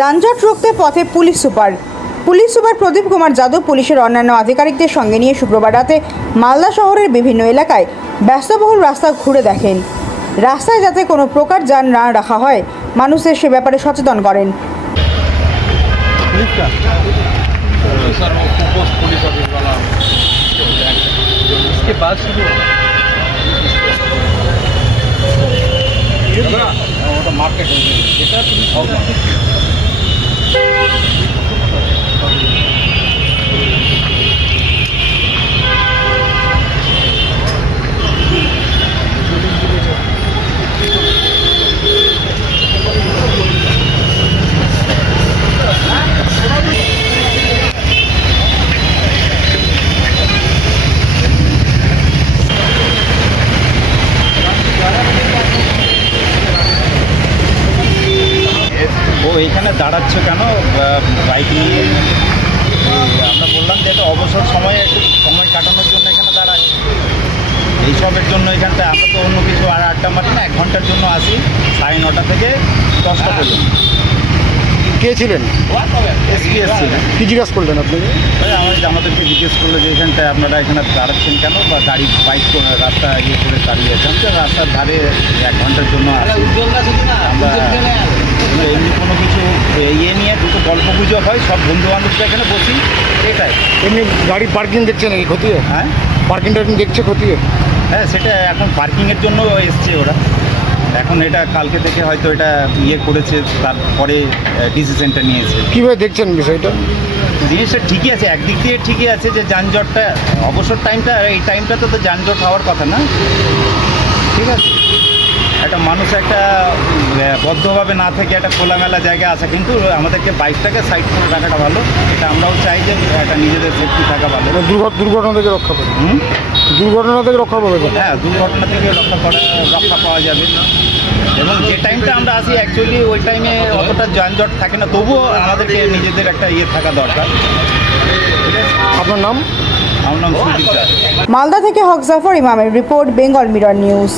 যানজট রুখতে পথে police super. Police super Pradip Kumar Yadav পুলিশের অন্যান্য আধিকারিকদের সঙ্গে নিয়ে শুক্রবার রাতে মালদা শহরের বিভিন্ন এলাকায় ব্যস্তবহুল রাস্তা ঘুরে দেখেন। রাস্তায় যাতে কোনো প্রকার যান না রাখা হয় মানুষের সে ব্যাপারে সচেতন করেন। এটা তুমি Thank you. এখানে দাঁড়াচ্ছে কেন? বাইক নিয়ে আমরা বললাম যে এটা অবসর সময়ে একটু সময় কাটানোর জন্য এখানে দাঁড়ায় এইসবের জন্য এখানটায় আমরা তো অন্য কিছু আর আড্ডা মারি না এক ঘণ্টার জন্য আসি সাড়ে নটা থেকে দশটা পর্যন্ত। কে ছিলেন? এসপিএস ছিলেন। কি জিজ্ঞাসা করলেন আপনি? আমাদের আমাদেরকে জিজ্ঞেস করল যে এখানটায় আপনারা এখানে দাঁড়াচ্ছেন কেন বা গাড়ি বাইক রাস্তা ইয়ে করে দাঁড়িয়ে আছেন? তো রাস্তার ধারে এক ঘণ্টার জন্য আসি। আমরা ইয়ে নিয়ে দুটো গল্প গুজব হয় সব বন্ধু বান্ধবরা এখানে বসি এটাই। এমনি গাড়ি পার্কিং দেখছে নাকি? খতিয়ে হ্যাঁ? পার্কিং টার্কিং দেখছে খতিয়ে হ্যাঁ? সেটা এখন পার্কিংয়ের জন্য এসছে ওরা। এখন এটা কালকে থেকে হয়তো এটা ইয়ে করেছে তারপরে ডিসিশনটা নিয়েছে। কীভাবে দেখছেন বিষয়টা? জিনিসটা ঠিকই আছে একদিক দিয়ে ঠিকই আছে যে যানজটটা অবসর টাইমটা এই টাইমটা তো তো যানজট হওয়ার কথা না। ঠিক আছে। একটা মানুষ একটা বদ্ধভাবে না থেকে একটা খোলামেলা জায়গায় আসা কিন্তু আমাদেরকে বাইকটাকে সাইড করে রাখাটা ভালো। এটা আমরাও চাই যে একটা নিজেদের সেফটি থাকা ভালো। মানে দুর্ঘট- দুর্ঘটনা থেকে রক্ষা পাবে। হুম? দুর্ঘটনা থেকে রক্ষা পাবে। হ্যাঁ দুর্ঘটনা থেকে রক্ষা করা রক্ষা পাওয়া যাবে। এবং যে টাইমটা আমরা আসি অ্যাকচুয়ালি ওই টাইমে অতটা যানজট থাকে না তবুও আমাদেরকে নিজেদের একটা ইয়ে থাকা দরকার। আপনার নাম? আমার নাম মালদা থেকে হক জাফর ইমামের রিপোর্ট বেঙ্গল মিরর নিউজ।